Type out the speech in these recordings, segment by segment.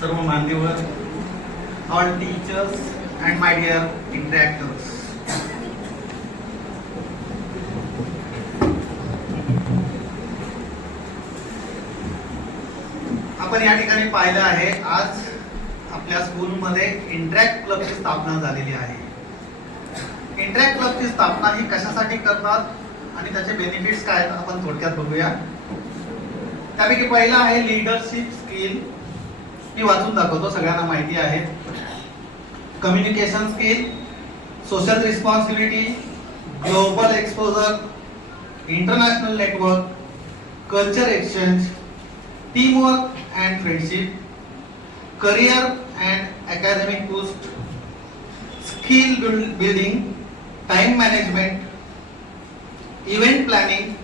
सर्व मान्यवर, all teachers and my dear interactors. आपण या ठिकाणी पाहिलं आहे, आज आपल्या स्कूलमध्ये इंटरॅक्ट क्लबची स्थापना झालेली आहे. इंटरॅक्ट क्लबची स्थापना ही कशासाठी करतात आणि त्याचे बेनिफिट्स काय आहेत आपण थोडक्यात बघूया. त्यापैकी पहिला आहे लीडरशिप स्किल. मी वाचून दाखवतो, सगळ्यांना माहिती आहे. Communication skill, social responsibility, global exposure, international network, culture exchange, teamwork and friendship, career and academic boost, skill building, time management, event planning,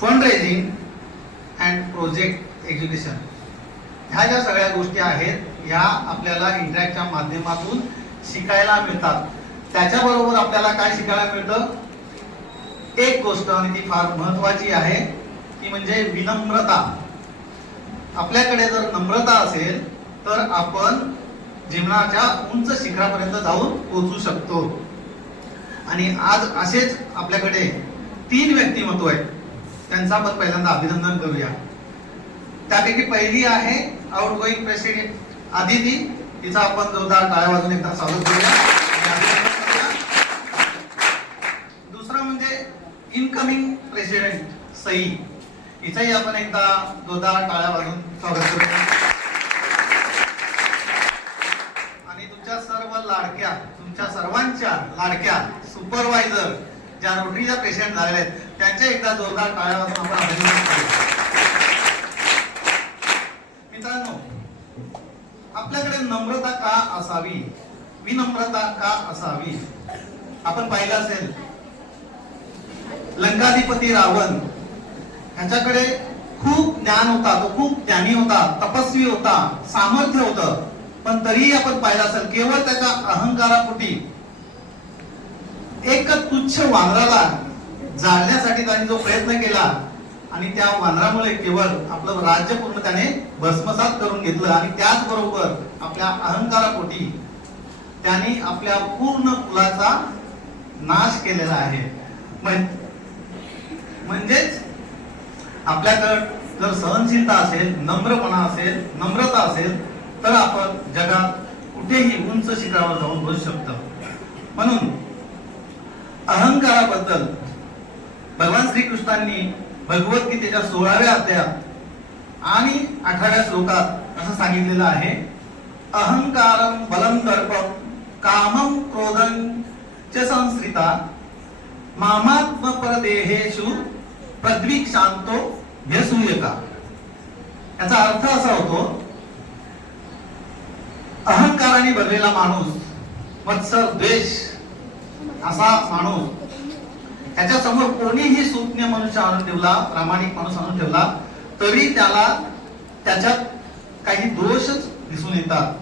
fund raising and project execution. ह्या ज्या सगळ्या गोष्टी आहेत ह्या आपल्याला इंटरॅक्टच्या माध्यमातून शिकायला मिळतात. त्याच्याबरोबर आपल्याला काय शिकायला मिळतं, एक गोष्ट आणि ती फार महत्वाची आहे, ती म्हणजे विनम्रता. आपल्याकडे जर नम्रता असेल तर आपण जीवनाच्या उंच शिखरापर्यंत जाऊन पोहोचू शकतो. आणि आज असेच आपल्याकडे 3 व्यक्तिमत्व आहेत, त्यांचं आपण पहिल्यांदा अभिनंदन करूया. त्यापैकी पहिली आहे आउट गोईंग प्रेसिडेंट आदिती. तिचा आपण जोरदार टाळ्या वाजवून एकदा स्वागत करूया. दुसरा म्हणजे इनकमिंग प्रेसिडेंट सई. हिचाही आपण एकदा जोरदार टाळ्या वाजवून स्वागत करूया. आणि तुमच्या सर्वांच्या लाडक्या सुपरवायझर ज्या रोटरीच्या पेशंट झालेल्या आहेत त्यांच्या एकदा जोरदार टाळ्या वाजवून आपण अभिनंदन करूया. मित्रांनो, आपल्याकडे नम्रता का असावी, विनम्रता का असावी. आपण पाहिलं असेल, लंकाधिपती रावण ह्याच्याकडे खूप ज्ञान होता, तो खूप ज्ञानी होता, तपस्वी होता, सामर्थ्य होतं, पण तरीही आपण पाहिलं असेल केवळ त्याच्या अहंकारापोटी एक तुच्छ वानराला जाळण्यासाठी त्याने जो प्रयत्न केला आणि त्या वानरामुळे केवळ आपलं राज्य पूर्ण त्याने भस्मसात करून घेतलं. आणि त्याचबरोबर आपल्या अहंकारापोटी त्याने आपल्या पूर्ण कुलाचा नाश केलेला आहे. म्हणजेच आपल्याकडे जर सहनशीलता असेल, नम्रपणा असेल, नम्रता असेल तर आपण जगात कुठेही उंच शिखरावर जाऊन बसू शकतो. म्हणून अहंकाराबद्दल भगवान श्रीकृष्णांनी भगवद्गीतेच्या 16व्या अध्यायात आणि 18व्या श्लोकात असं सांगितलेलं आहे, अहंकारं बलं दर्पं कामं क्रोधं च संश्रिता मामात्मपरदेहेषु प्रद्विक्षान्तो व्यसूयका. याचा अर्थ असा होतो, अहंकाराने भरलेला माणूस, मत्सर द्वेष असा माणूस, त्याच्या समोर कोणीही सूज्ञ मनुष्य आणून ठेवला, प्रामाणिक माणूस आणून ठेवला तरी त्याला त्याच्यात काही दोषच दिसून येतात.